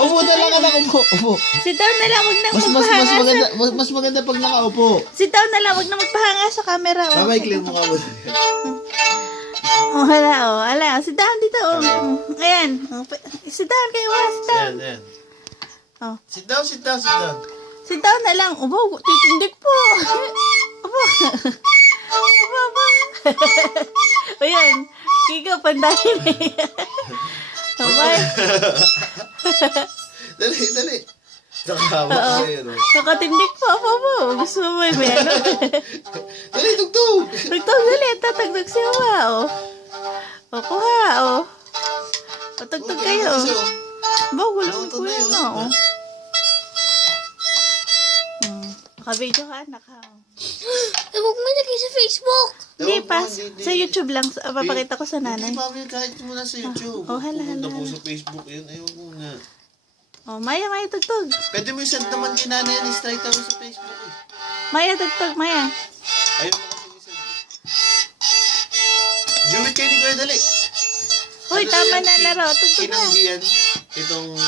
Upo talaga na, upo. Sit down na lang, wag na Mas magpahanga mas maganda pag nakaupo. Sit down na lang, wag na magpahanga sa camera. Oh. Babay, clear mo ka mo. Oh, hala, oh. Hala, sit down dito, oh. Ayan. Oh, sit down kayo, sit down. Ayan. Oh. Sit down. Sit down na lang. Ubo, titindig po. Ubo. Ubo. O yan. Kiko, pandahin eh. Bye. Dali. Nakahawa ka sa'yo, no? Nakatindig po. Ubo. Gusto mo may ano? Dali, tugtog. Tugtog, dali. Tatagtog si Uwa, oh. O, kuha, oh. O, tugtog kayo, oh. Bago lang ko yun, oh. Kabidyo ka, anak, ha? Huwag mo lagay sa Facebook. Hindi, sa YouTube lang. Papakita ko sa nanay. Hindi, mami, kahit muna sa YouTube. Oh, hala. Pupunta po sa Facebook yun. Ayaw muna. Oh, Maya, tugtog. Pwede mo isend naman kay nanay yan. Straight away sa Facebook eh. Maya, tugtog, Maya. Ayaw mo kasi isend eh. Jumit kayo ni Kuya, dali. Uy, tama na laro. Tugtog na. Kinanggihan itong